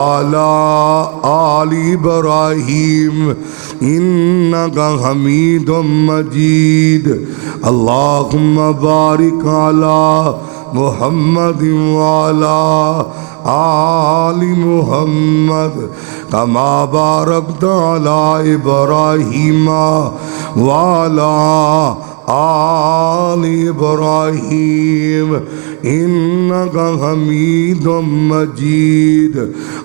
आला आली इब्राहीम इन्नका हमीदुम मजीद। अल्लाहुम्मा बारिक अला मुहम्मद वाला आली मुहम्मद कमा बारकता अला इब्राहीम वाला आल इब्राहीम इन्नका हमीदुम मजीद।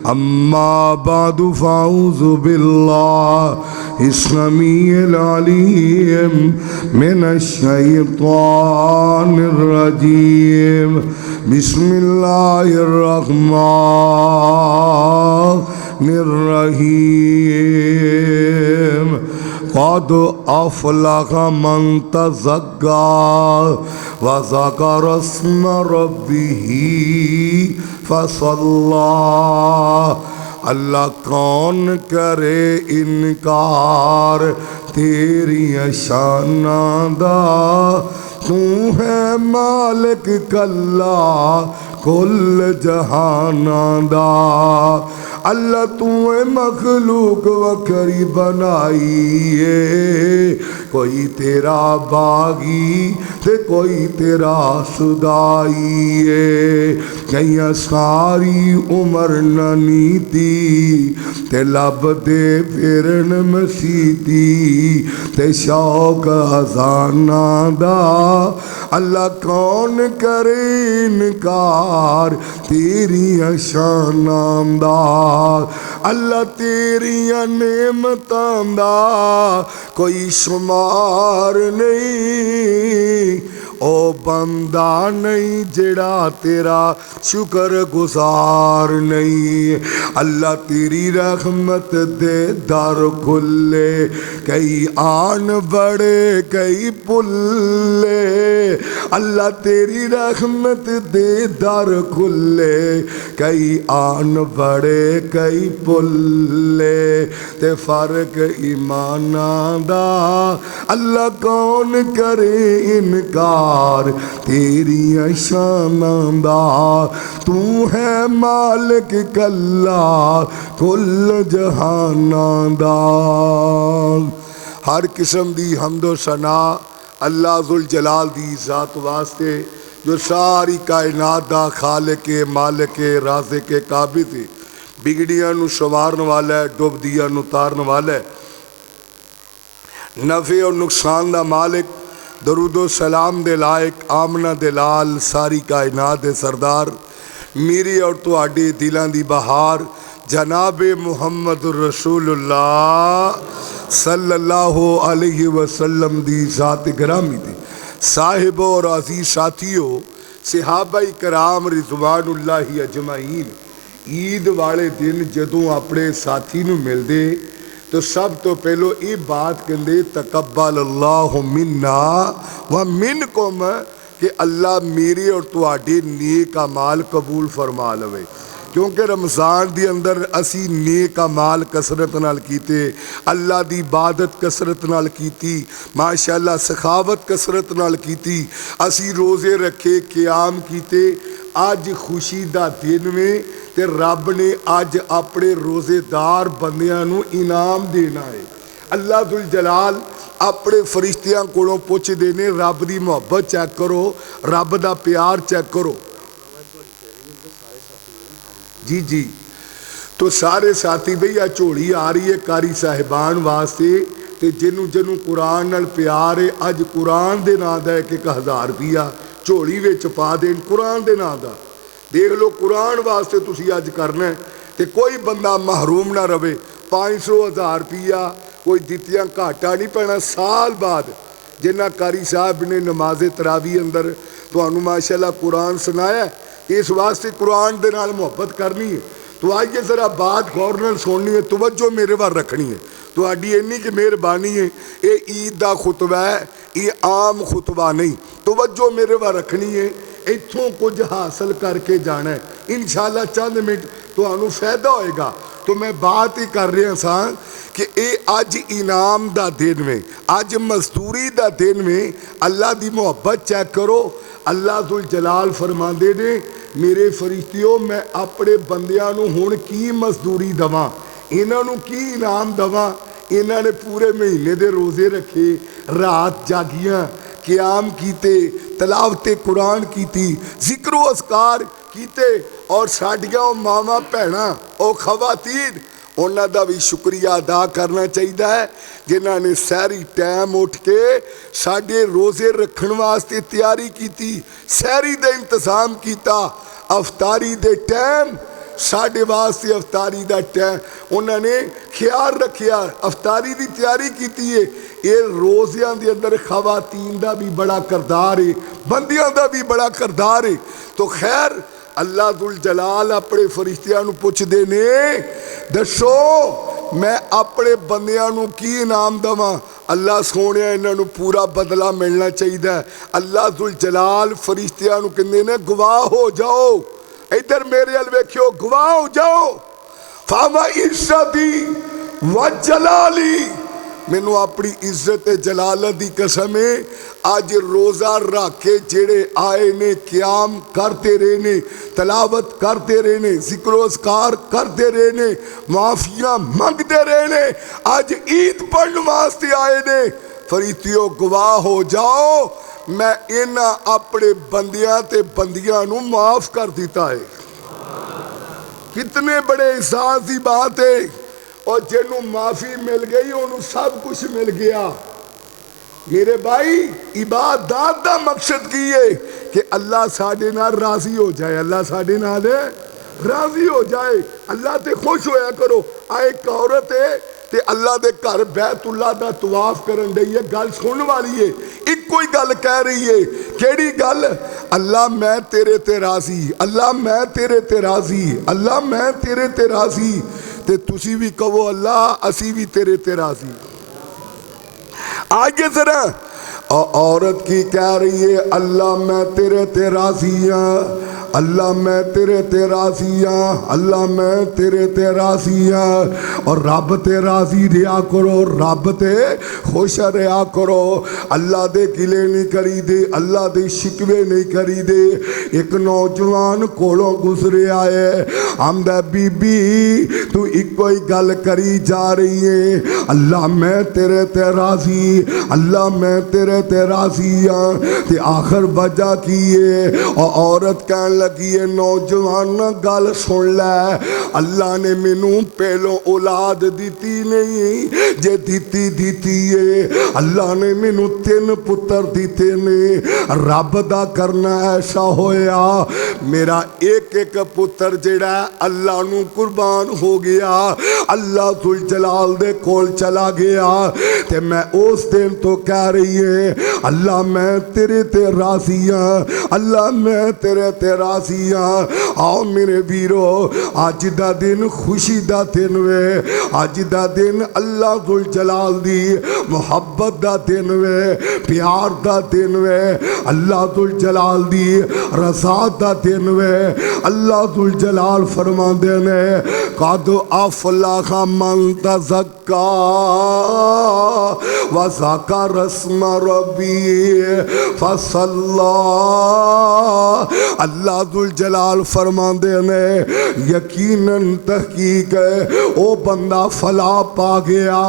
अम्मा बादु फ़अऊज़ु बिल्लाहि इस्समीइल अलीम मिनश शैतानिर रजीम। बिस्मिल्लाहिर रहमानिर रहीम। क़द अफ़लह मन तज़क्का व ज़करा अस्म रब्बिही फ़सल्ला। अल्लाह कौन करे इनकार तेरी शानां दा, तू है मालिक कल्ला कुल जहानां दा। अल्लाह तू मखलूक वखरी बनाई है, कोई तेरा बागी ते कोई तेरा सुदाई है। कई सारी उम्र न नीती ते लब दे फिरन मसीती ते शौक हज़ाना दा। अल्लाह कौन करे इनकार तेरी शानां दा। अल्लाह तेरिया नेमतां दा कोई शुमार नहीं, ओ बंदा नहीं जेड़ा तेरा शुक्र गुजार नहीं। अल्लाह तेरी रहमत दे दर खुले, कई आन बड़े कई पुल्ले। अल्लाह तेरी रहमत दे दर खुले, कई आन बड़े कई पुल्ले ते फर्क ईमाना दा। अल्लाह कौन करे इनकार तेरी शानां दा, तू है मालिक कल्ला कुल जहानां दा। हर किस्म दी हम्दो सना अल्लाह जुल जलाल दी ज़ात वास्ते, जो सारी कायनात दा खालिक मालिक राज़िक काबिज़ है। बिगड़ियां नू संवारन वाला है, डुबदियां नू तारन वाला है, नफ़े और नुकसान दा मालिक, दरूदो सलाम दे लायक, आमना दे लाल, सारी कायनात दे सरदार, मेरी और तुहाडे दिलां दी बहार जनाबे मुहम्मद रसूलुल्लाह सल्लल्लाहु अलैहि वसल्लम दी ज़ात गिरामी दी। साहिब और अज़ीज़ साथियों, सहाबाई कराम रिज़वानुल्लाहि अजमाइन ईद वाले दिन जदों अपने साथी नूं मिलदे तो सब तो पहलो ये बात कहते तकब्बल अल्लाहु मिन्ना व मिनकुम, कि अल्लाह मेरे और तुहाडे नेक अमाल कबूल फरमा लवे। क्योंकि रमज़ान के अंदर असी नेक अमाल कसरत नाल कीते, अल्लाह की इबादत कसरत नाल कीती, माशाअल्लाह सखावत कसरत नाल कीती, असी रोज़े रखे क़याम कीते। अज खुशी का दिन में ते रब ने अज अपने रोज़ेदार बंदियां नूं इनाम देना है। अल्लाह दुल जलाल अपने फरिश्तियां कोलों पुछदे ने, रब की मुहब्बत चेक करो, रब का प्यार चेक करो। जी जी, तो सारे साथी भैया झोली आ रही है कारी साहिबान वास्ते, तो जिन्हों जिन्हों कुरान नाल प्यार है अज कुरान के नाम का 1000 रुपया झोली विच पा देन, कुरान के नाम का। देख लो कुरान वास्ते तुसी अज करना है, तो कोई बंदा महरूम ना रवे। 500-1000 रुपया कोई दित्तियां घाटा नहीं पैना। साल बाद जिन्ना कारी साहब ने नमाज़े तरावी अंदर तुहानू माशाअल्लाह कुरान सुनाया, इस वास्ते कुरान दे नाल मुहब्बत करनी है। तो आइए ज़रा बात गौर नाल सुननी है, तवज्जो मेरे वाल रखनी है। तुहाडी इन्नी कि मेहरबानी है, ये ईद का खुतबा है, ये आम खुतबा नहीं। तवज्जो मेरे वाल रखनी है, इत्थों कुछ हासिल करके जाना है इंशाअल्लाह। चंद मिनट तुहानू फायदा होएगा। तो मैं बात ही कर रहा सा कि ये अज इनाम का दिन में, अज मजदूरी का दिन में अल्लाह की मुहब्बत चेक करो। अल्लाह दुल जलाल फरमाते ने, मेरे फरिश्तियों मैं अपने बंदियां नूं हुण की मजदूरी दवां, इन्हां नूं की इनाम दवां। इन्हां ने पूरे महीने दे रोज़े रखे, रात जागियां, क़याम कीते, तलावते कुरान कीती, जिक्र असकार कीते। और साडियां मावां भैणां ओ खवातीन उन्हां दा भी शुक्रिया अदा करना चाहिए है जिन्हां ने सहरी टाइम उठ के साडे रोज़े रखण वास्ते तैयारी की, सहरी दा इंतजाम किया, अफतारी दे टाइम साढ़े वास्ते अफतारी का टाइम उन्होंने ख्याल रखिया, अफतारी की तैयारी की है। ये रोज़ियां के अंदर खवातीन का भी बड़ा किरदार है, बंदियां का भी बड़ा किरदार है। तो खैर अल्लाह दुल जलाल अपने फरिश्तियां नूं पुछदे ने, दसो मैं अपने बंदियां नूं की इनाम देवां। अल्लाह सोने इन्हों पूरा बदला मिलना चाहिए। अल्लाह दुल जलाल फरिश्तियां नूं कहंदे ने गवाह हो जाओ, इधर मेरे अल वेखियो, गवाह हो जाओ। फामा इज्जती व जलाली, मैनू अपनी इज्जत जलालत की कसम है, अज रोज़ा रख के जेड़े आए ने क़याम करते रहे ने, तलावत करते रहे ने, जिक्र असकार करते रहे ने, माफिया मंगते रहे ने, अज ईद पढ़ने वास्ते आए ने। फरिश्तियों गवाह हो जाओ, मैं इन्हां अपने बंदियां ते बंदियां नूं माफ कर दिता है। कितने बड़े एहसास की बात है। और जिन्हों माफ़ी मिल गई उन्होंने सब कुछ मिल गया। मेरे भाई इबादत का मकसद की है कि अल्लाह साडे नाल राजी हो जाए, अल्लाह साडे नाल राजी हो जाए, अल्लाह ते खुश होया करो। आ एक औरत है ते अल्लाह दे घर बैतुल्ला दा तवाफ करन दई है, गल सुनने वाली है, इक्को ही गल कह रही है। केड़ी गल? अल्लाह मैं तेरे ते राजी, अल्लाह मैं तेरे ते राजी, अल्लाह मैं तेरे ते राजी। ते तुसी भी कहो अल्लाह असी भी तेरे ते राजी। आगे जरा औरत की कह रही है, अल्लाह मैं तेरे ते राजी हाँ, अल्लाह मैं तेरे ते राजी हाँ, अल्लाह मैं तेरे ते राजी हाँ। और रब ते राजी रहा करो, रब ते खुश रहा करो। अल्लाह दे गिले नहीं करी दे, अल्लाह दे शिकवे नहीं करी दे। एक नौजवान कोलों गुजरे आए, आंदा बीबी तू इको ही गल करी जा रही है, अल्लाह मैं तेरे ते राजी, अल्लाह मैं तेरे ते राजी हाँ, ते आखिर वजह की है? और औरत कहन लगी है, नौजवान गल सुन लै, अल्लाह ने मैनू पहलों औलाद दीती नहीं, जे दीती दीती है। अल्लाह ने मैनू 3 पुत्र दीते ने, रब दा करना ऐसा होया मेरा एक एक पुत्र जेड़ा अल्लाह नू कुर्बान हो गया, अल्लाह दुल जलाल दे कोल चला गया। ते मैं उस दिन तो कह रही है, अल्लाह मैं तेरे ते राजी हाँ, अल्लाह मैं तेरे ते राजी हाँ। आओ मेरे वीरो, अज दा दिन खुशी दा दिन वे, अज दा दिन अल्लाह दुल जलाल दी मुहब्बत दा दिन वे, प्यार दा दिन वे, अल्लाह दुल जलाल दी रज़ा दा दिन वे। अल्लाह दुल जलाल फरमांदे ने, कद अफलाह मन तज़क्का व ज़कर रस्म रब्बी फसल्ला। अल्लाह दुल जलाल फरमांदे ने, यकीनन तहकीक है ओ बंदा फला पा गया,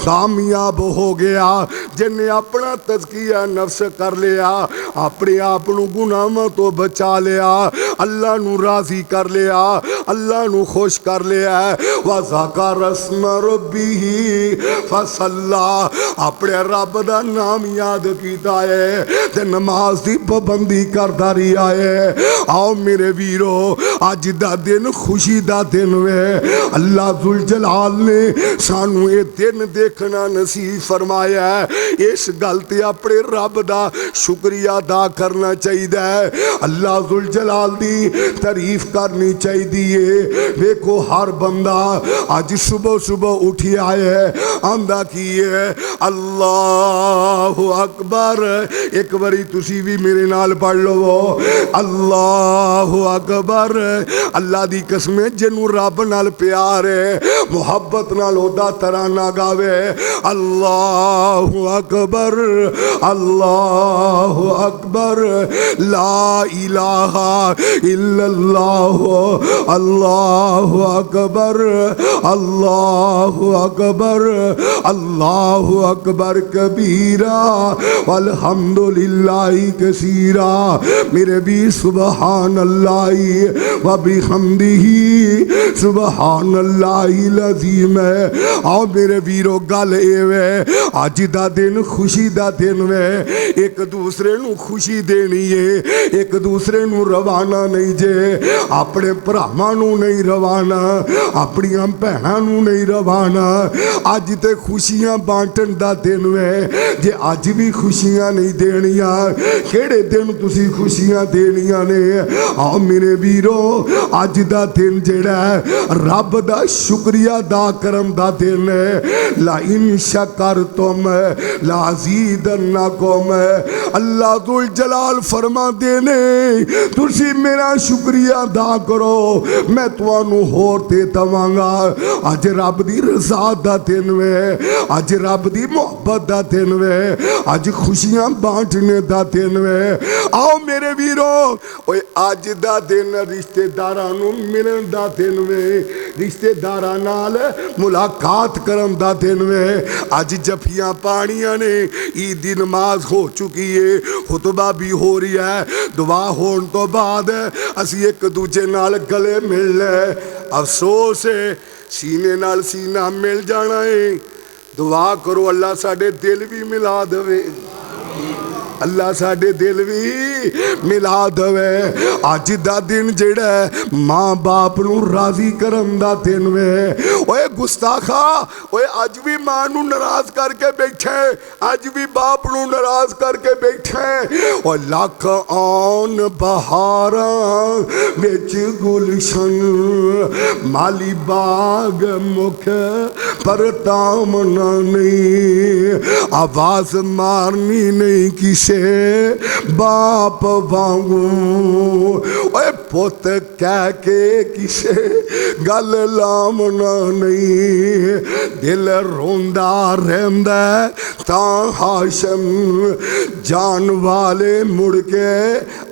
कामयाब हो गया, जिन्हें अपना तज़किया नफ्स कर लिया, अपने आप नू गुनाहों तो बचा लिया, अल्लाह नू राजी कर लिया, अल्लाह नू खुश कर लिया। व ज़कर रस्म रब्बी फसल्ला, अपने रब दा नाम याद कीता है ते नमाज दी पाबंदी करदा रहा है। आओ मेरे वीरो, अज दा दिन खुशी दा दिन वे, अल्लाह दुल जलाल ने सानू ये दिन देखना नसीब फरमाया है। इस गल ते अपने रब दा शुक्रिया अदा करना चाहिए, अल्लाह दुल जलाल दी तारीफ करनी चाहिए। देखो हर बंदा अज सुबह सुबह उठी आए आंदा की है, अल्लाहु अकबर। एक बारी तुसी भी मेरे नाल पढ़ लो, अल्लाहु अकबर। अल्लाह दी कसम, जिन्हों रब नाल प्यार है मुहब्बत नाल ओदा तराना गावे, अल्लाहु अकबर अल्लाहु अकबर ला इलाहा इल्लल्लाह अल्लाहु अकबर अल्लाहु अकबर अल्लाहु अकबर कबीरा वल्हम्दुलिल्लाहि कसीरा। मेरे भी सुबहान अल्लाहि व बिहम्दिही सुबहान अल्लाहिल अज़ीम है। आओ मेरे वीरो गल एवे अज दा दिन खुशी दा दिन वे, एक दूसरे नू खुशी देनी है, एक दूसरे नू रवाना नहीं जे, अपने भरावां नू नहीं रवाना, अपनियां भैणां नू नहीं रवाना। अज ते खुशियां बांटन दा दिन वे, जे अज भी खुशियां नहीं देनियां किहड़े दिन तुसी खुशियां देनियां ने। आओ मेरे वीरो अज दा दिन जेड़ा रब दा शुक्रिया अदा करन दा दिन है। ला इन शकरतुम लाज़ीदन्नकुम, अल्लाह दुल जलाल फरमा देने तुसी मेरा शुक्रिया अदा करो मैं तुहानू होर दे दवांगा। अज रब दी रज़ा दा दिन वे, अज रब दी मोहब्बत दा दिन वे, अज खुशियां बांटने दा दिन वे। आओ मेरे वीरो ओए अज दा दिन रिश्तेदारां नू मिलन दा दिन वे, रिश्तेदारां नाल मुलाकात करन दा दिन वे। अज जफियां पाणियां ने, ईद दी नमाज हो चुकी है, खुतबा भी हो रही है, दुआ होने तो बाद असी एक दूजे नाल गले मिल ले। अफसोस है सीने नाल सीना मिल जाना है। दुआ करो अल्लाह साडे दिल भी मिला देवे, अल्लाह साडे दिल भी मिला देवे। अज दा दिन जेड़ा माँ बाप नू राजी करन दा दिन वे। ओए गुस्ताखा ओए अज भी माँ नू नाराज करके बैठे, अज भी बाप नू नाराज करके बैठे। और लख आन बहारां विच गुलशन माली बाग मुख पर तामना नहीं, आवाज मारनी नहीं किसे बाप वांगू। ओए पुत कह के किसे गल लामना नहीं, दिल रोंदा रहंदा ता हाशम जान वाले मुड़ के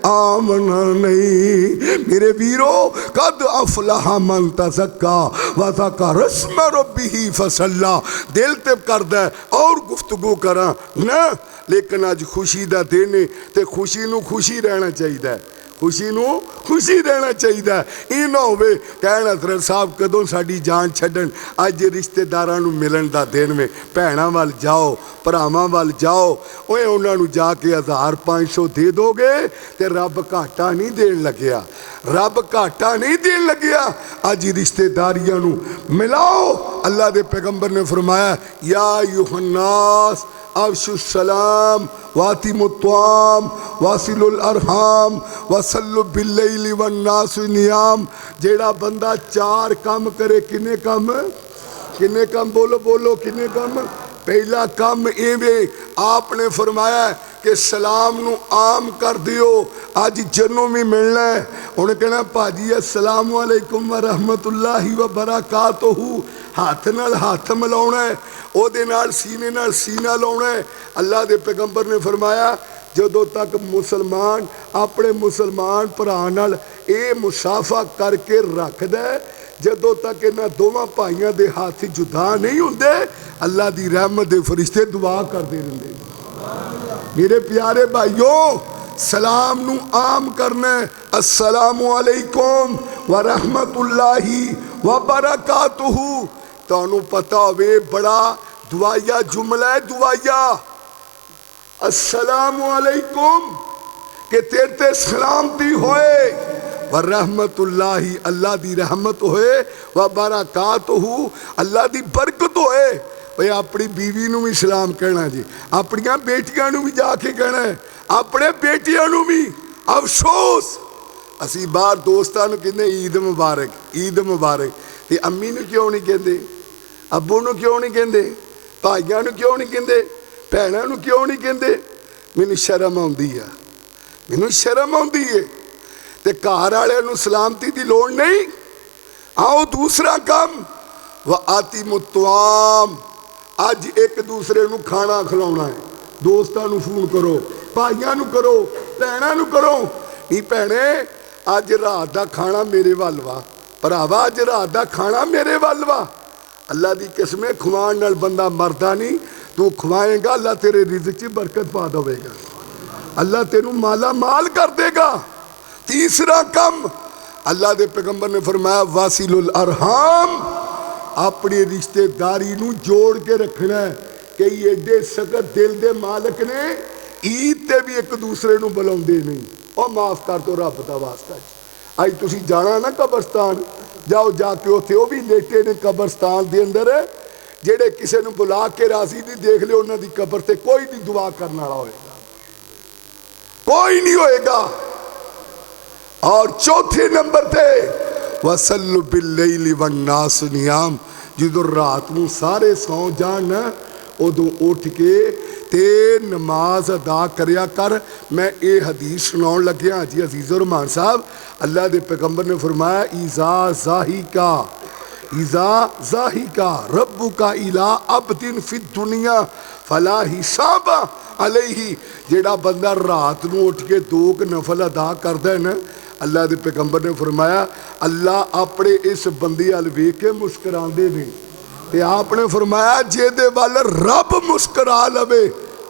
आमना नहीं। मेरे वीरो कद अफलाह मन तज़क्का व ज़करा रस्म रब्बिही फसल्ला। दिल ते करदा और गुफ्तगू करा ना, लेकिन अज खुशी दा दिन है ते खुशी नू खुशी रहना चाहिए, खुशी नू खुशी रहना चाहिए। ये ना होवे कहण हज़रत साहब कदों साडी जान छड्डण। अज रिश्तेदारां नू मिलन दा दिन में भैणां वल जाओ, भरावां वल जाओ, ओए उन्हां नू जाके 1500 दे दोगे ते रब घाटा नहीं देन लग्या, रब घाटा नहीं देन लग्या। अज रिश्तेदारियां नू मिलाओ। अल्लाह दे पैगंबर ने फरमाया या अय्युहन्नास अफ़शुस्सलाम वातिमुत्ताम वासिलुल अरहाम वसल्लु बिल्लैलि वन्नासु नियाम। जेड़ा बंदा 4 काम करे, किन्ने काम, किन्ने काम, बोलो बोलो किन्ने काम। पहला काम इवें आपने फरमाया कि सलाम नू आम कर दियो। अज जन्नों भी मिलना है, उन्हें कहना भाजी अस्सलाम वालेकुम व रहमतुल्लाहि व बरकातुहू, हाथ नाल हाथ मिलाउणा है, ओहदे नाल सीने नाल सीना लाउणा है। अल्लाह दे पैगंबर ने फरमाया जदों तक मुसलमान अपने मुसलमान भरा नाल ये मुसाफा करके रखदा है, जदों तक इन्हां दोवां भाइयों के हाथ जुदा नहीं हुंदे, अल्लाह की रहमत दे फरिश्ते दुआ करते रहंदे। मेरे प्यारे भाइयों सलाम नू आम करना, अस्सलामु अलैकुम व रहमतुल्लाहि व बरकातुहू। तुहानू पता होवे बड़ा दुआया जुमला है, दुआया अस्सलामु अलैकुम के तेरे ते सलामती होए, व रहमतुल्लाहि अल्लाह दी रहमत होए, व बरकातुहू अल्लाह दी बरकत होए। भाई अपनी बीवी नू भी सलाम कहना जी, अपनिया बेटियां नू भी जाके कहना है, अपने बेटियां नू भी। अफसोस असी बाहर दोस्तां नू कहंदे ईद मुबारक, ईद मुबारक, ते अम्मी नू क्यों नहीं कहंदे, अब्बू नू क्यों नहीं कहंदे, भाइयां नू क्यों नहीं कहंदे, भैणां नू क्यों नहीं कहंदे। मैनू शर्म आउंदी है, मैनू शर्म आउंदी है। ते घर वालियां नू सलामती दी लोड़ नहीं। आओ दूसरा काम व आतिमुत्तवाम, अज एक दूसरे नू खाना खिलाउणा है। दोस्तां नू फोन करो, भाइयां नू करो, भैणां नू करो, नी भैणे अज रात दा खाना मेरे वल वा, भरावा अज रात दा खाना मेरे वल वा। अल्लाह दी किस्में खुआण नाल बंदा मरदा नहीं, तू खुआएगा अल्लाह तेरे रिज़्क च बरकत पा देगा, अल्लाह तेनू माला माल कर देगा। तीसरा कम अल्लाह दे पैगंबर ने फरमाया वासिलुल अरहाम, अपनी रिश्तेदारी नू जोड़ के रखना है। कई एडे सख्त दिल दे मालक ने ईद ते भी एक दूसरे नू बुलाउंदे नहीं, और माफ कर दो रब दा वास्ता। अज तुसी जाना ना कब्रस्तान, जाओ जाके उत्थे वो भी लेटे ने कब्रस्तान दे अंदर, जेड़े किसी नू बुला के राजी नहीं, देख लियो उन्हां दी कब्र ते कोई नहीं दुआ करने वाला होएगा, कोई नहीं होएगा। और चौथे नंबर पे वसल्लु बिल्लैलि वन्नास नियाम, जो रात नू सारे सौ जान उदों उठ के ते नमाज अदा करया कर। मैं ये हदीस सुनाउण लग्या जी अजीज़ रहमान साहब, अल्लाह दे पैगंबर ने फरमाया इज़ा ज़ाहिका रब्बुका इला अब्दिन फिद दुनिया फला हिसाबा अलैहि, जेड़ा बंदा रात नू उठ के 2 नफल अदा करदा है ना, अल्लाह दे पैगंबर ने फरमाया अल्लाह अपने इस बंदे अल वेख के मुस्कुरांदे ने, ते आपने फरमाया जेदे वल रब मुस्कुरा लवे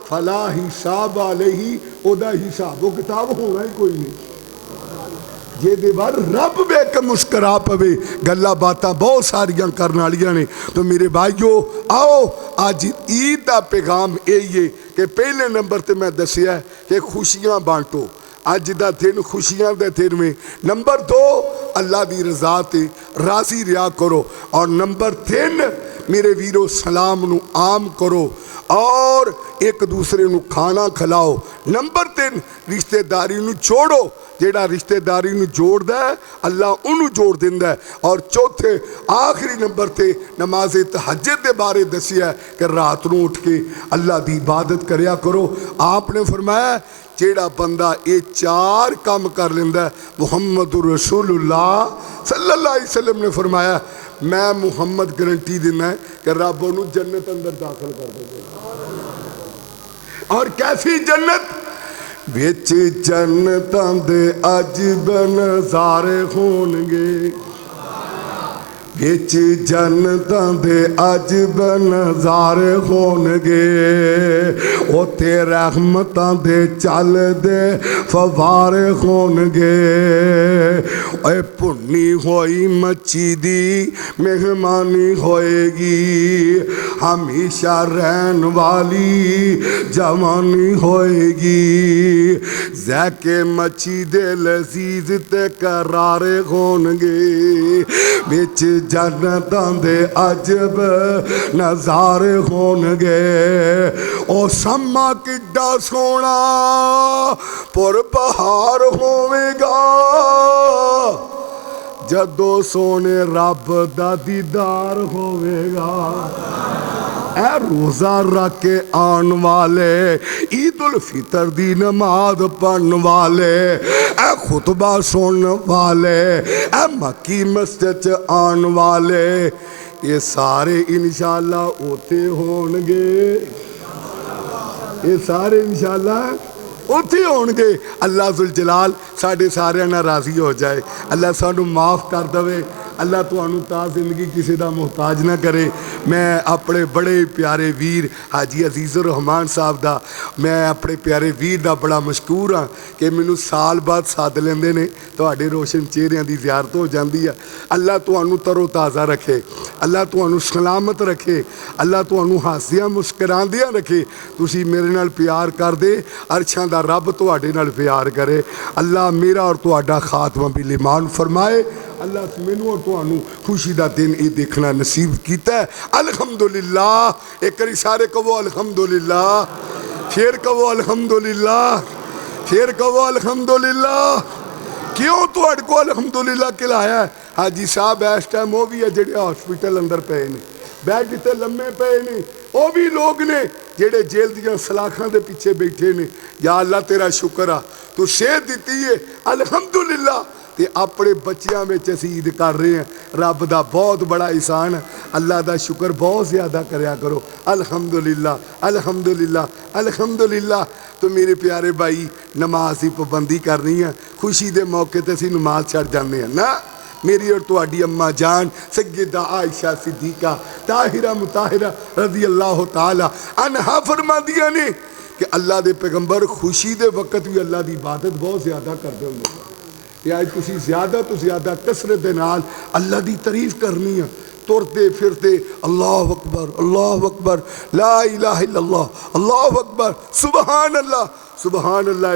फला हिसाब अलैहि, ओदा हिसाब किताब होना ही कोई नहीं। जेदे वल रब वेख के मुस्कुरा पवे, गल्लां बातां बहुत सारियां करन वालियां ने। तो मेरे भाइयों आओ अज ईद का पैगाम यही है कि पहले नंबर ते मैं दसिया कि खुशियां बांटो, अज का दिन खुशियां का दिन में। नंबर 2 अल्लाह की रजा ते राजी रहा करो, और नंबर 3 मेरे वीरों सलाम नू आम करो और एक दूसरे नू खाना खिलाओ। नंबर 3 रिश्तेदारी नू जोड़ो, जेड़ा रिश्तेदारी नू जोड़दा है अल्लाह उन्होंने जोड़ दिंदा है। और चौथे आखिरी नंबर ते नमाज़े तहज्जुद के बारे दसिया कि रात नू उठ के अल्लाह की इबादत करया करो। आपने फरमाया जेड़ा बंदा ये 4 काम कर लेंदा है, मुहम्मदुर रसूलुल्लाह सल्लल्लाहु अलैहि वसल्लम ने फरमाया मैं मुहम्मद गारंटी देना कि रब उन्होंने जन्नत अंदर दाखिल कर देगा। और कैसी जन्नत? विच जन्नतां दे अजब नज़ारे होणगे, विच जन्नतां दे अजब नज़ारे होणगे, उत्थे रहमतां दे चलदे फवारे होणगे। ओए भुन्नी होई मच्छी दी मेहमानी होएगी, हमेशा रहन वाली जवानी होएगी। जैके मच्छी दे लजीज ते करारे होणगे, विच जन्नतां दे अजब नज़ारे होणगे। ओ समा किड्डा सोहना पुर बहार होवेगा, जदों सोने रब दा दीदार होवेगा। ए रोज़ा रख के आन वाले, ईद उल फितर दी नमाज पढ़न वाले, ए खुतबा सुनने वाले, ए मक्की मस्जिद च आन वाले, ये सारे इंशाअल्लाह उत्थे होणगे, ये सारे इंशाअल्लाह उत्थे होणगे। अल्लाह जुल जलाल साडे सारियां नाल राजी हो जाए, अल्लाह सानू माफ़ कर दवे, अल्लाह तुहानू ता जिंदगी किसी का मुहताज ना करे। मैं अपने बड़े प्यारे वीर हाजी अजीज़ुर रहमान साहब का, मैं अपने प्यारे वीर का बड़ा मशकूर हाँ कि मैनू साल बाद सद लेंदे ने, तुहाडे रोशन चेहरिਆਂ की ज़ियारत हो जाती है। अल्लाह तुहानू तरो ताज़ा रखे, अल्लाह तुहानू सलामत रखे, अल्लाह तुहानू हसदियां मुस्करांदियां रखे। तुसी मेरे नाल प्यार करदे, अरशां दा रब तुहाडे नाल प्यार करे। अल्लाह मेरा और तुहाडा खात्मा बिल ईमान फरमाए। अल्लाह मैनू और तुहानू खुशी का दिन ये देखना नसीब किया है। अल्हम्दुलिल्लाह, एक बारी सारे कहो अल्हम्दुलिल्लाह, फिर कहो अल्हम्दुलिल्लाह, फिर कहो अल्हम्दुलिल्लाह। क्यों तुहाडे को अल्हम्दुलिल्लाह खिलाया? हाजी साहब इस टाइम वो भी है जेडे हॉस्पिटल अंदर पे ने, बैठ ते लम्मे पे ने, वो भी लोग ने जेडे जेल दियां सलाखां दे पीछे बैठे ने। या अल्लाह तेरा शुक्र आ, तू सेहत दी है, अल्हम्दुलिल्लाह। ਤੇ ਆਪਣੇ ਬੱਚਿਆਂ ਵਿੱਚ ਅਸੀਂ ईद कर रहे हैं। रब दा बहुत बड़ा एहसान है। अल्लाह दा शुक्र बहुत ज़्यादा करया करो। अल्हम्दुलिल्लाह अल्हम्दुलिल्लाह अल्हम्दुलिल्लाह। तो मेरे प्यारे भाई नमाज की पाबंदी करनी है। खुशी के मौके ते असीं नमाज छड़ जाते हैं ना। मेरी और तुहाडी अम्मा जान सैयदा आयशा सिद्दीका ताहिरा मुताहिरा रज़ी अल्लाह तआला अन्हा फरमादियां ने कि अल्लाह के पैगंबर खुशी के वक्त भी अल्लाह की इबादत बहुत ज़्यादा करते होंगे। ते अज तुसीं ज़्यादा तो ज़्यादा कसरत दे नाल अल्लाह की तारीफ करनी है। तुरते फिरते अल्लाह अकबर ला इलाहा इल्लल्लाह अल्लाह अकबर सुबहान अल्लाह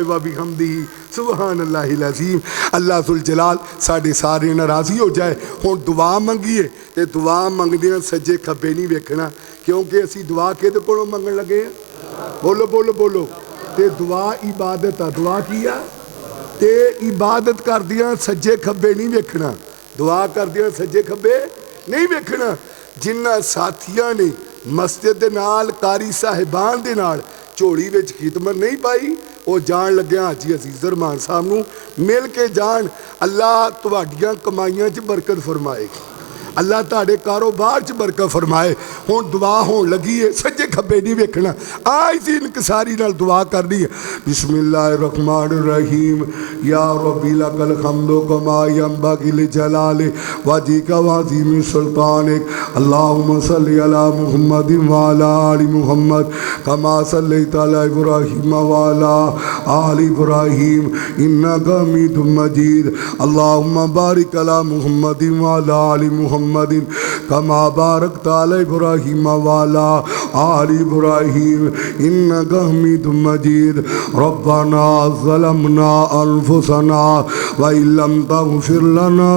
व बिहम्दिही सुबहान अल्लाहिल अज़ीम। अल्लाह जुल जलाल साढ़े सारे नाराज़ी हो जाए। हुण दुआ मंगीए ते दुआ मंगदियां सज्जे खब्बे नहीं वेखना, क्योंकि असीं दुआ किहदे कोलों मंगण लगे हैं? बोलो बोलो बोलो। ते दुआ इबादत आ। दुआ की आ? ते इबादत करदियां सज्जे खब्बे नहीं वेखना, दुआ करदियां सज्जे खब्बे नहीं वेखना। जिन्हां साथियां ने मस्जिद दे नाल कारी साहिबान दे नाल झोली विच खिदमत नहीं पाई, वो जान लग्या हाजी अजीज़ रहमान साहब नूं मिल के जान। अल्लाह तुहाडियां कमाईयां च बरकत फरमाए, अल्लाह तुहाडे कारोबार च बरकत फरमाए। हुण दुआ होण लगी है, सज्जे खब्बे नहीं वेखना। आज दी इनकसारी नाल दुआ करनी है। बिस्मिल्लाहिर रहमानिर रहीम। या रब्बी लकल हम्दु कमा यंबगी लिजलाली वजिका व अज़ीमी सुल्तानिक। अल्लाहुम्मा सल्लि अला मुहम्मदिन व अला आलि मुहम्मद कमा सल्लैता अला इब्राहीम व अला आलि इब्राहीम इन्नका हमीदुम मजीद। अल्लाहुम्मा बारिक अला मुहम्मदिन व अला आलि मुहम्मद कमा बारकता अला इब्राहीम व अला आलि इब्राहीम इन्नका हमीदुम मजीद। रब्बना ज़लमना अनफुसना व इल्लम तग़फिर लना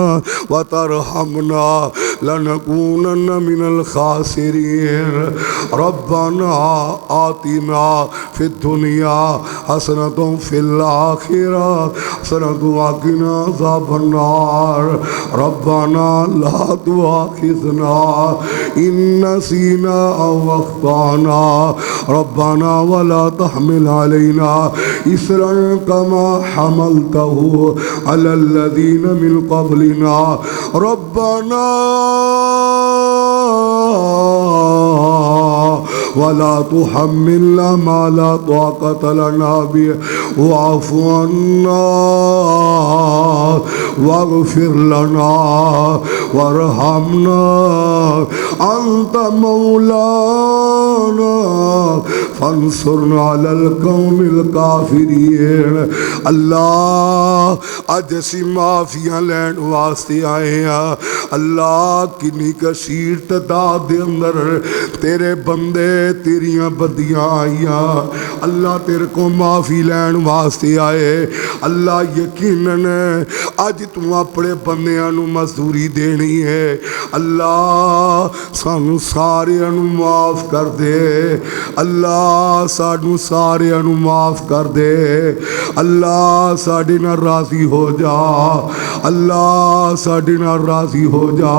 व तरहमना लनकूनन्न मिनल खासिरीन। रब्बना आतिना फिद दुनिया हसनतुन फिल आखिरत हसनतुन व क़िना अज़ाबन्नार। रब्बना ला तुआखिज़ना इन नसीना औ अख़्ताना। रब्बना वला तहमिल अलैना इसरन कमा हमलतहु अलल्लज़ीना मिन क़ब्लिना। रब्बना वला तुहम्मिलना मा ला ताक़त लना बिही वाफ़ु अन्ना वग़फ़िर लना वरहमना अंत मौलाना फंसुरना अलल कौमिल काफिरीन। अल्लाह अज असीं माफ़ियां लैण वास्ते आए हैं। अल्लाह किन्नी कसीर तादाद दे अंदर तेरे बंदे तेरियां बदियां आईयां। अल्लाह तेरे को माफ़ी लैण वास्ते आए। अल्लाह यकीनन अज तू अपने बंदियां नूं मजदूरी देनी है। अल्लाह सानू सारियां नूं माफ़ कर दे। अल्लाह सानू सारियां नूं माफ़ कर दे। अल्लाह साडे नाल राज़ी हो जा। अल्लाह साडे नाल राज़ी हो जा।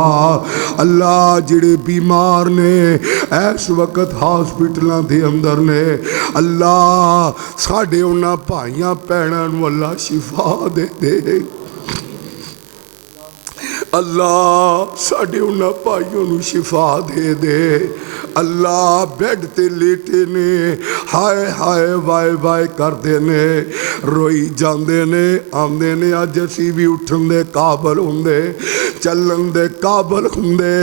अल्लाह जिहड़े बीमार ने इस वक्त हॉस्पिटलों के अंदर ने, अल्लाह साडे उन्हां भाइयां भैणां नूं अल्लाह शिफा दे दे। अल्लाह साडे उन्हां भाइयों नूं शिफा दे दे। अल्लाह बैड ते लेटे ने, हाय हाय वाए वाए करते ने, रोई जाते ने, आते ने अज असी भी उठन दे काबल होंदे, चलन दे काबल होंदे,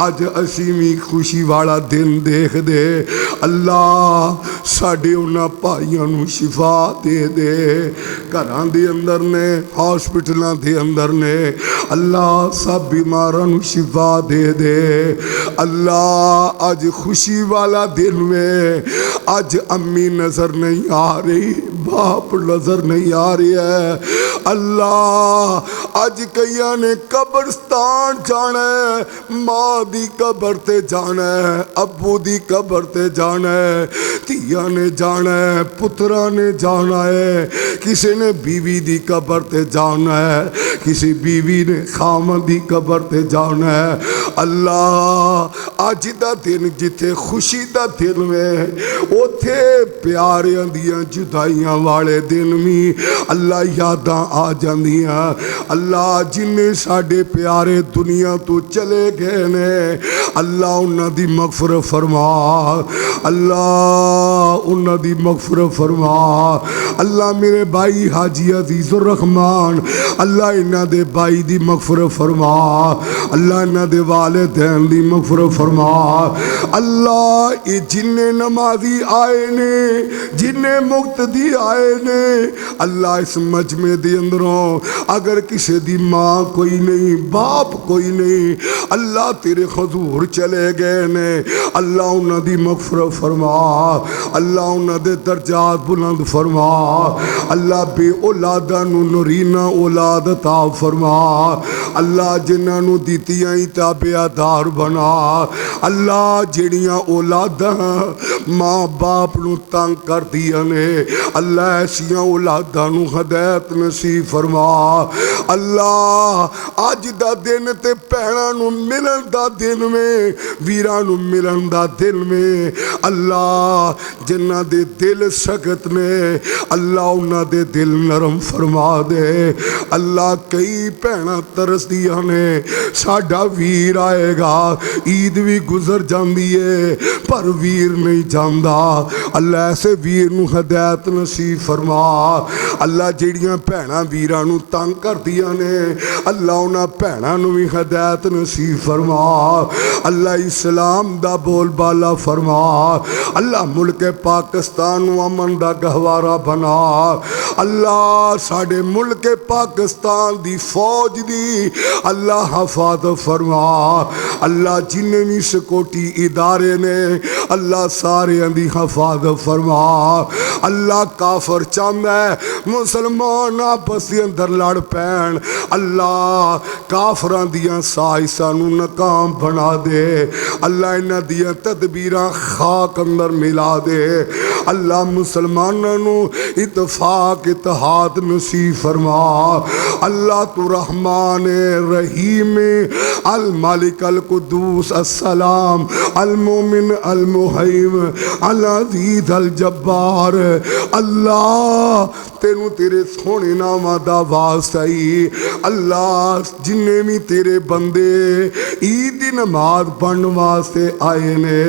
अज असी भी खुशी वाला दिन देख दे। अल्लाह साडे उन्हां भाइयों नूं शिफा दे दे। घरां दे अंदर ने, हॉस्पिटलों के अंदर ने, अल्लाह सब बीमारां नूं शिफा दे दे। अल्लाह अज खुशी वाला दिन में, अज अम्मी नजर नहीं आ रही, बाप नजर नहीं आ रही है। अल्लाह अज कई ने कब्रस्तान जाना है, माँ दी कबर ते जाना है, अबू दी कबर ते जाना है, धिया ने जाना है, पुत्रा ने जाना है, किसी ने बीवी दी कबर ते जाना है, किसी बीवी ने खामन दी कबर ते जाना है। अल्लाह अज दा दिन जिथे खुशी दा दिन में, उथे प्यारियां दियां जुदाइयां वाले दिन भी अल्लाह यादां आ जांदियां। अल्लाह जिन्ने साडे प्यारे दुनिया तो चले गए ने अल्लाह उन्हां दी मगफरत फरमा, अल्लाह उन्हां दी मगफरत फरमा। अल्लाह मेरे भाई हाजी अजीजुर रहमान अल्लाह इन्हां दे भाई दी मगफरत फरमा, अल्लाह इन्हां दे वालिदैन दी मगफरत फरमा। अल्लाह ये जिन्ने नमाजी आए ने जिन्ने मुक्तदी आए ने अल्लाह इस मजमे दे अंदरों अगर किसी दी माँ कोई नहीं बाप कोई नहीं अल्लाह तेरे हजूर चले गए ने अल्लाह उन्हां दी मगफरत फरमा, अल्लाह उन्हां दे दर्जात बुलंद फरमा। अल्लाह बे औलादा नू नूरीना औलाद अता फरमा, अल्लाह जिन्हां नू दित्तियां ही ताबेदार बना। अल्लाह जिहड़ियां औलादां माँ बाप नू तंग करदियां ने अल्लाह ऐसियां औलादां नू हदायत नसीब फरमा। अल्लाह अज दा दिन ते भैणां नू मिलन दा दिन में वीरां नू मिलन दा दिन में अल्लाह जिन्हां दे दिल सख्त ने अल्लाह उन्हां दे दिल नरम फरमा दे। अल्लाह कई भैणां तरसदियां ने साडा वीर आएगा, ईद भी गुजर जाती है पर वीर नहीं जाता। अल्लाह ऐसे वीर नू हदायत नसीब फरमा। अल्लाह जिहड़ियां भैणां वीरां नू तंग करदियां ने अल्लाह उन्हां भैणां नू भी हदायत नसीब फरमा। अल्लाह इस्लाम दा बोल बाला फरमा। अल्लाह मुल्क पाकिस्तान नू अमन दा गहवारा बना। अल्लाह साडे मुल्क पाकिस्तान दी फौज दी अल्लाह हिफाजत फरमा। अल्लाह जिन्ने भी सिक्योरिटी इदारे ने अल्लाह सारियां दी हिफाजत फरमा। अल्लाह काफर चाहता है मुसलमान आपस के अंदर लड़ पैन, अल्लाह काफरां दियां साजिशां नू नाकाम बना दे। अल्लाह इन्हां दियां तदबीरां खाक अंदर मिला दे। अल्लाह मुसलमानां नू इतफाक इत्तेहाद नसीब फरमा। अल्लाह तू रहमान रहीम अल मालिक अल कुद्दूस अस्सलाम अल मोमिन अल मुहैम अल अजीज अल जब्बार। अल्लाह तेनू तेरे सोने नामां दा वास्ता ही अल्लाह जिन्ने भी तेरे बंदे ईद दी नमाज पढ़न वास्ते आए ने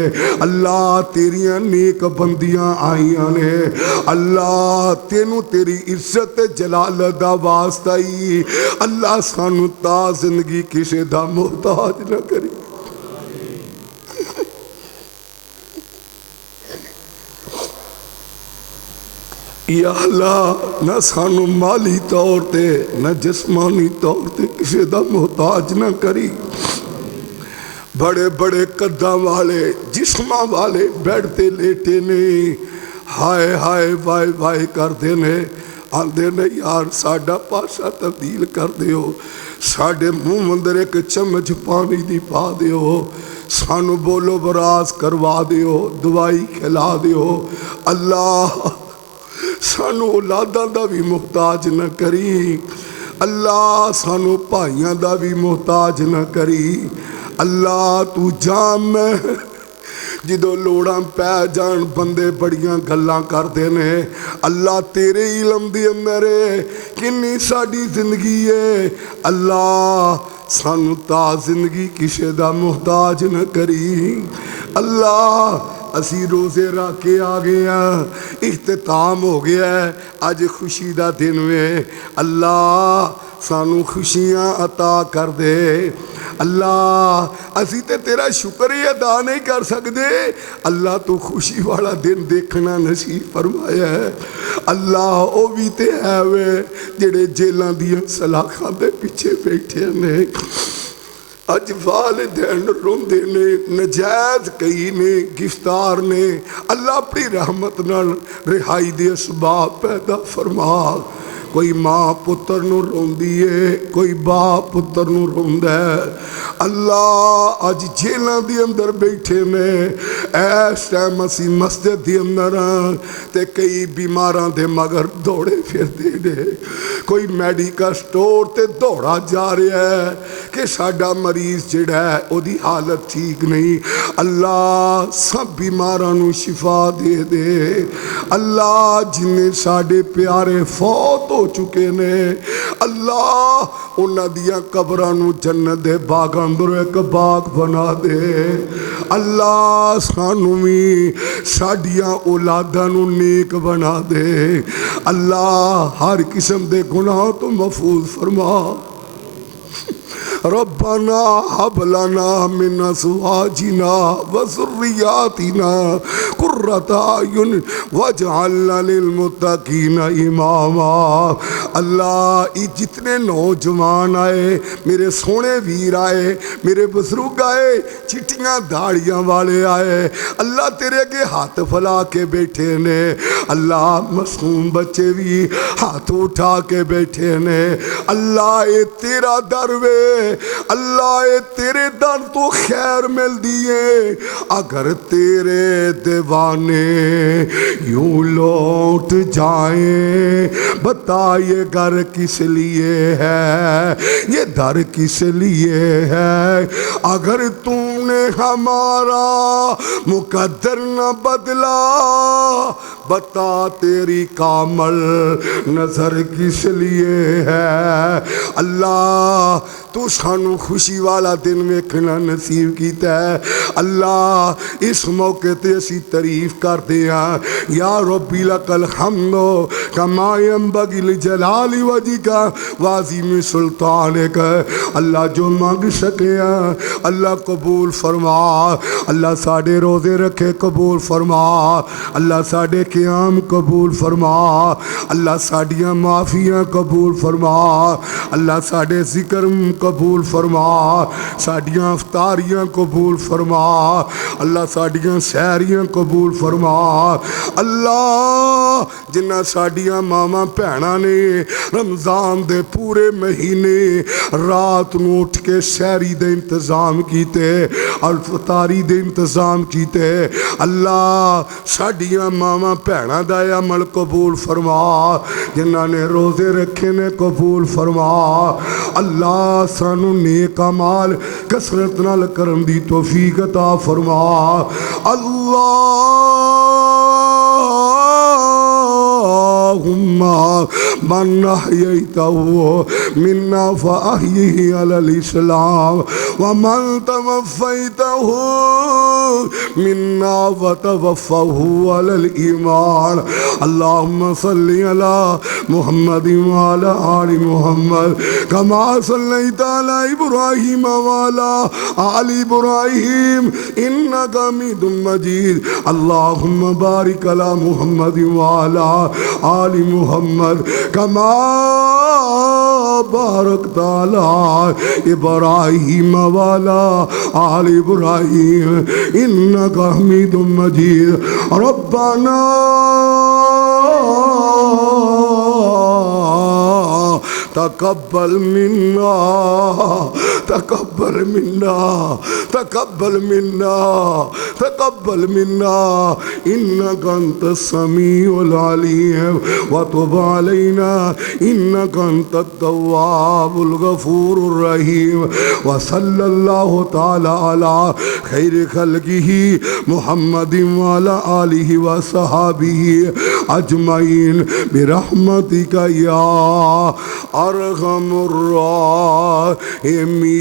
अल्लाह तेरियां नेक बंदियां आईयां ने अल्लाह तेनू तेरी इज्जत जलालत दा वास्ता ही अल्लाह सानू ता जिंदगी किसी दा मोहताज न करी। या अल्लाह न सानू माली तौर ते न जिस्मानी तौर ते किसी दा मोहताज न करी। बड़े बड़े कद्दां वाले जिस्मां वाले बेड ते लेटे ने हाय हाय वाय वाय करते ने आंदे ने यार साडा पासा तब्दील कर दिओ, साडे मुंह अंदर एक चम्मच पानी दी पा दिओ, सानू बोलो बरास करवा दिओ, दवाई खिला दिओ। अल्लाह सानू औलादां दा भी मुहताज न करी, अल्लाह सानू भाइयां दा भी मुहताज न करी। अल्लाह तू जाम जो लोड़ां पै जान बंदे बड़ियां गल्लां करते ने अल्लाह तेरे इलम दे अंदर किन्नी साडी जिंदगी है। अल्लाह सानू ता जिंदगी किसे दा मुहताज न करी। अल्लाह असी रोज़े रख के आ गए हैं, इख्तिताम हो गया है, अज खुशी का दिन में अल्लाह सानू खुशियाँ अता कर दे। अल्लाह असी तो तेरा शुक्र ही अदा नहीं कर सकते, अल्लाह तू खुशी वाला दिन देखना नसीब फरमाया है। अल्लाह वो भी तो है वे जेड़े जेलों दियां सलाखां दे पिछे बैठे ने अज वालिदैन रोंदे ने, नजायज कई ने गिरफ्तार ने। अल्लाह अपनी रहमत नाल रिहाई दे असबाब पैदा फरमा। कोई माँ पुत्र नूं रोंदी है, कोई बाप पुत्र नूं रोंदा है। अल्लाह अज जेलों के अंदर बैठे ने, इस टाइम असी मस्जिद के अंदर ते कई बीमारां दे मगर दौड़े फिरदे ने। कोई मैडिकल स्टोर ते दौड़ा जा रहा है कि साडा मरीज जिहड़ा है उहदी हालत ठीक नहीं। अल्लाह सब बीमारां नूं शिफा दे दे। अल्लाह जिन्ने साडे प्यारे फौत हो चुके ने। अल्लाह उन्हां दियां कबरां नूं जन्नत दे बागां अंदरों एक बाग बना दे। अल्लाह सानू भी साडियां औलादां नूं नेक बना दे। अल्लाह हर किस्म दे गुनाह तो महफूज फरमा। रब्बना हब लना मिन अज़वाजिना व ज़ुर्रिय्यातिना कुर्रता अयुन वजअलना लिलमुत्तकीना इमामा। अल्लाह ये जितने नौजवान आए, मेरे सोने वीर आए, मेरे बुजुर्ग आए, चिट्टियां दाड़ियां वाले आए, अल्लाह तेरे अगे हाथ फैला के बैठे ने। अल्लाह मासूम बच्चे भी हाथ उठा के बैठे ने। अल्लाह ये तेरा दर वे, अल्लाह ये तेरे दर तो खैर मिलती है। अगर तेरे दीवाने यूं लौट जाए, बता ये घर किस लिए है, ये दर किस लिए है। अगर तूने हमारा मुकद्दर न बदला, बता तेरी कामल नजर किस लिए है। अल्लाह तू सानू खुशी वाला दिन वेखना नसीब कीता है। अल्लाह इस मौके ते असी तारीफ करते हैं। या रब्बी लकल हम्दो कमा यंबगी लिजलाली वजिका वाज़िम सुल्तानिक। अल्लाह जो मांग सके अल्लाह कबूल फरमा। अल्लाह साडे रोज़े रखे कबूल फरमा। अल्लाह साडे क़याम कबूल फरमा। अल्लाह साडियां माफ़ियां कबूल फरमा। अल्लाह साडे ज़िक्र कबूल फरमा। साडियां अफ्तारियां कबूल फरमा। अल्लाह साडियां सैरियां कबूल फरमा। अल्लाह जिन्ना साडियां मावां भैणां ने रमज़ान दे पूरे महीने रात नूं उठ के सैरी दे इंतज़ाम कीते, अफ्तारी दे इंतज़ाम कीते। अल्लाह साडियां मावां भैणां दा अमल कबूल फरमा। जिन्हां ने रोज़े रखे ने कबूल फरमा। अल्लाह सानू नेक अमाल कसरत नाल करन दी तौफीक अता फरमा। अल्लाहुम्मा मन अहयैतहु मिन्ना फअहयिही अलल इस्लाम व मन तवफ़्फ़ैतहु मिन्ना वतवफ़्फ़हु अलल ईमान। अल्लाहुम्मा सल्लि अला मुहम्मद व अला आलि मुहम्मद कमा सल्लैता अला इब्राहीम व अला आलि इब्राहीम इन्नका हमीदुम मजीद। अल्लाहुम्मा बारिक अला मुहम्मद व अला आलि मुहम्मद कमा बारकता अला इब्राहीम व अला आलि इब्राहीम इन्नका हमीदुम मजीद। रब्बना तकब्बल मिन्ना तकब्बल मिन्ना तकब्बल मिन्ना तकब्बल मिन्ना इन्नका अंतस समीउल अलीम व तुब अलैना इन्नका अंतत तव्वाबुल गफूरुर रहीम। व सल्लल्लाहु तआला अला खैरि खल्किही मुहम्मदिन व अला आलिहि व सहाबिही अजमईन बिरहमतिका या अरहमुर राहिमीन।